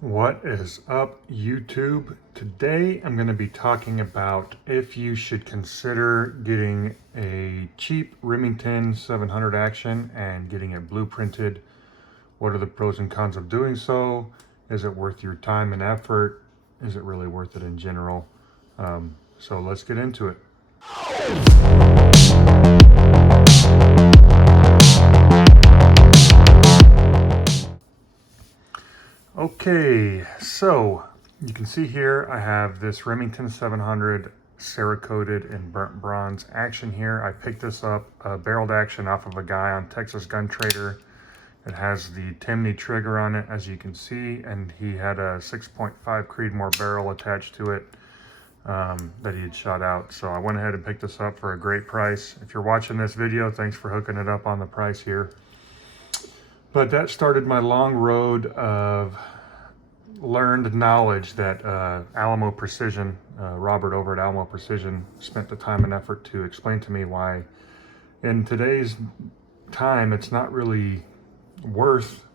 What is up, YouTube? Today I'm going to be talking about if you should consider getting a cheap Remington 700 action and getting it blueprinted. What are the pros and cons of doing so? Is it worth your time and effort? Is it really worth it in general? So let's get into it. Okay, so you can see here I have this Remington 700 Cerakoted in burnt bronze action here. I picked this up, barreled action off of a guy on Texas Gun Trader. It has the Timney trigger on it, as you can see, and he had a 6.5 Creedmoor barrel attached to it that he had shot out. So I went ahead and picked this up for a great price. If you're watching this video, thanks for hooking it up on the price here. But that started my long road of learned knowledge that Alamo Precision, Robert over at Alamo Precision, spent the time and effort to explain to me why in today's time it's not really worth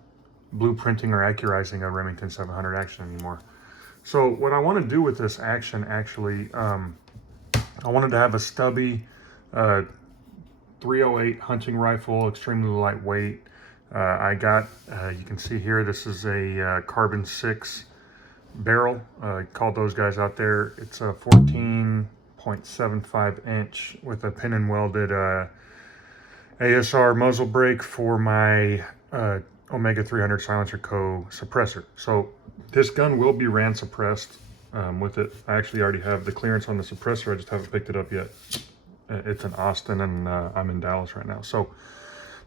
blueprinting or accurizing a Remington 700 action anymore. So what I want to do with this action, actually, I wanted to have a stubby 308 hunting rifle, extremely lightweight. I got, you can see here, this is a carbon 6 barrel. Called those guys out there. It's a 14.75 inch with a pin and welded ASR muzzle brake for my Omega 300 Silencer Co. suppressor. So this gun will be ran suppressed with it. I actually already have the clearance on the suppressor. I just haven't picked it up yet. It's in Austin and I'm in Dallas right now. So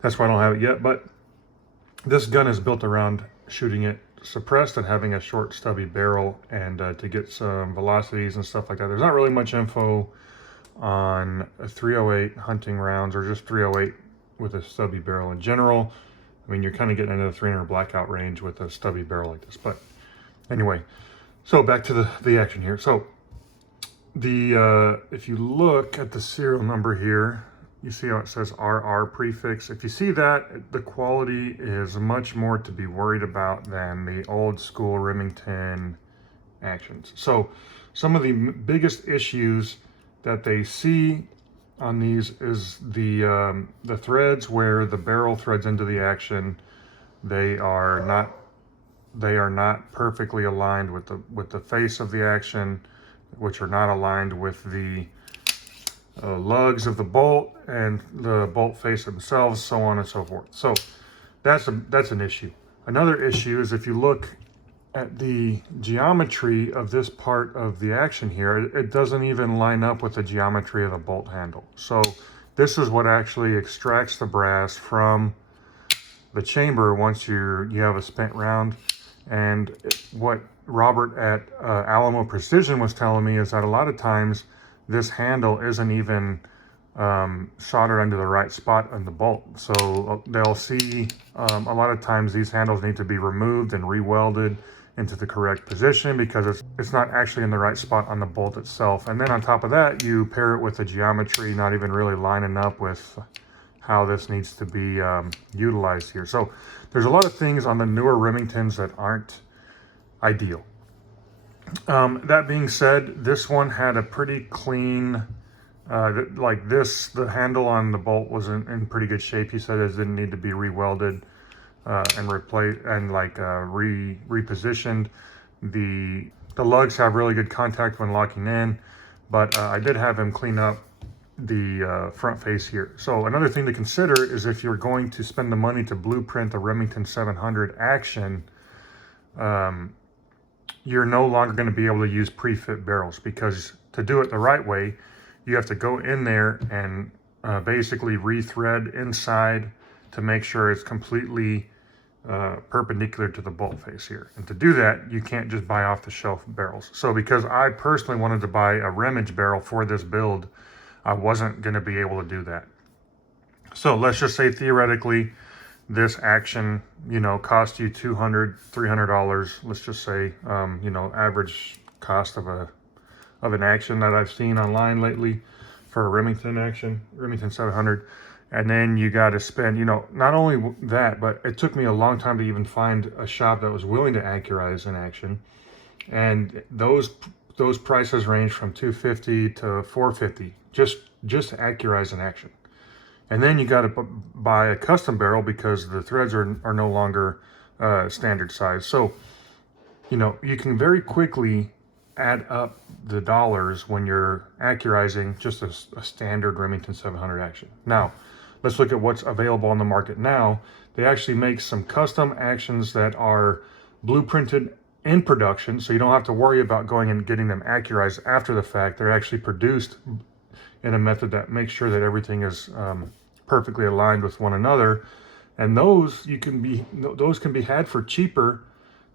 that's why I don't have it yet. But this gun is built around shooting it suppressed and having a short stubby barrel, and to get some velocities and stuff like that. There's not really much info on a 308 hunting rounds or just 308 with a stubby barrel in general. I mean, you're kind of getting into the 300 blackout range with a stubby barrel like this. But anyway, so back to the action here. So the if you look at the serial number here, you see how it says RR prefix. If you see that, the quality is much more to be worried about than the old school Remington actions. So some of the biggest issues that they see on these is the threads where the barrel threads into the action. They are not perfectly aligned with the face of the action, which are not aligned with the lugs of the bolt and the bolt face themselves, so on and so forth. So that's an issue. Another issue is if you look at the geometry of this part of the action here, it doesn't even line up with the geometry of the bolt handle. So this is what actually extracts the brass from the chamber once you have a spent round. And what Robert at Alamo Precision was telling me is that a lot of times this handle isn't even soldered under the right spot on the bolt. So they'll see a lot of times these handles need to be removed and re-welded into the correct position because it's not actually in the right spot on the bolt itself. And then on top of that, you pair it with the geometry not even really lining up with how this needs to be utilized here. So there's a lot of things on the newer Remingtons that aren't ideal. That being said, this one had a pretty clean, like this, the handle on the bolt was in pretty good shape. He said it didn't need to be re-welded and replaced and repositioned. The lugs have really good contact when locking in, but I did have him clean up the front face here. So another thing to consider is if you're going to spend the money to blueprint a Remington 700 action, you're no longer going to be able to use pre-fit barrels, because to do it the right way, you have to go in there and basically re-thread inside to make sure it's completely perpendicular to the bolt face here. And to do that, you can't just buy off the shelf barrels. So because I personally wanted to buy a Remage barrel for this build, I wasn't going to be able to do that. So let's just say theoretically, this action, cost you $200, $300. Let's just say, average cost of an action that I've seen online lately for a Remington action, Remington 700 And then you got to spend, not only that, but it took me a long time to even find a shop that was willing to accurize in action. And those prices range from $250 to $450, just accurize in action. And then you got to buy a custom barrel because the threads are no longer standard size. So, you can very quickly add up the dollars when you're accurizing just a standard Remington 700 action. Now, let's look at what's available on the market now. They actually make some custom actions that are blueprinted in production, so you don't have to worry about going and getting them accurized after the fact. They're actually produced in a method that makes sure that everything is perfectly aligned with one another. And those can be had for cheaper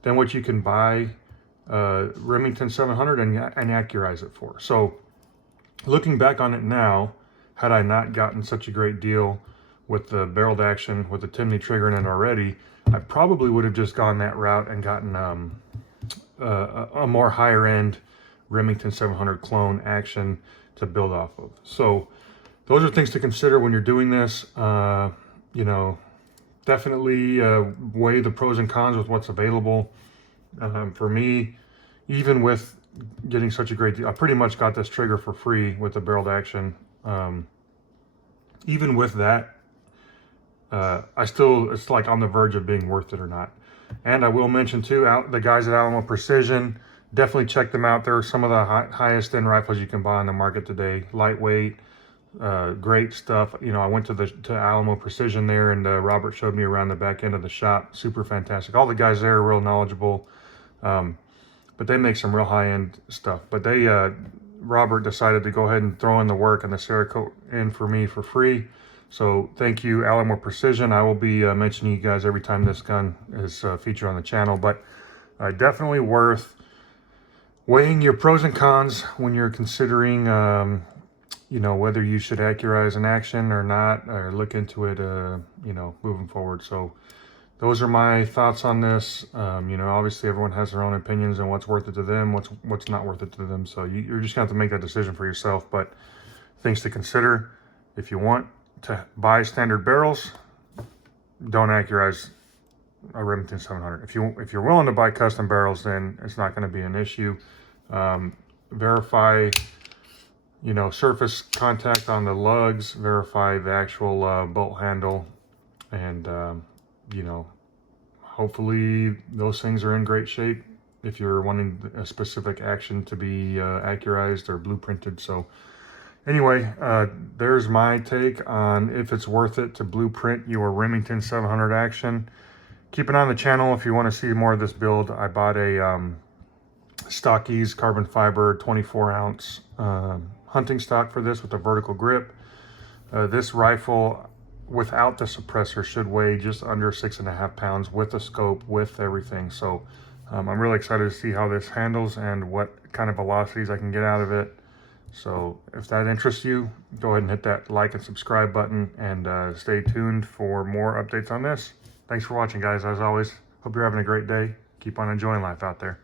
than what you can buy Remington 700 and accurize it for. So looking back on it now, had I not gotten such a great deal with the barreled action with the Timney trigger in it already, I probably would have just gone that route and gotten a more higher end Remington 700 clone action to build off of. So those are things to consider when you're doing this. Definitely weigh the pros and cons with what's available. For me, even with getting such a great deal, I pretty much got this trigger for free with the barreled action. Even with that, it's like on the verge of being worth it or not. And I will mention too, the guys at Alamo Precision, definitely check them out. They're some of the highest end rifles you can buy on the market today. Lightweight, great stuff. I went to Alamo Precision there, and Robert showed me around the back end of the shop. Super fantastic. All the guys there are real knowledgeable, but they make some real high end stuff. But Robert decided to go ahead and throw in the work and the Cerakote in for me for free. So thank you, Alamo Precision. I will be mentioning you guys every time this gun is featured on the channel, but definitely worth weighing your pros and cons when you're considering, whether you should accurize an action or not, or look into it, moving forward. So those are my thoughts on this. Obviously everyone has their own opinions on what's worth it to them, what's not worth it to them. So you're just gonna have to make that decision for yourself. But things to consider: if you want to buy standard barrels, don't accurize a Remington 700. If you're willing to buy custom barrels, then it's not going to be an issue. Verify, surface contact on the lugs. Verify the actual bolt handle, and hopefully those things are in great shape if you're wanting a specific action to be accurized or blueprinted. So anyway, there's my take on if it's worth it to blueprint your Remington 700 action. Keep an eye on the channel if you want to see more of this build. I bought a Stockies carbon fiber 24 ounce hunting stock for this with a vertical grip. This rifle without the suppressor should weigh just under 6.5 pounds with the scope, with everything. So I'm really excited to see how this handles and what kind of velocities I can get out of it. So if that interests you, go ahead and hit that like and subscribe button, and stay tuned for more updates on this. Thanks for watching, guys. As always, hope you're having a great day. Keep on enjoying life out there.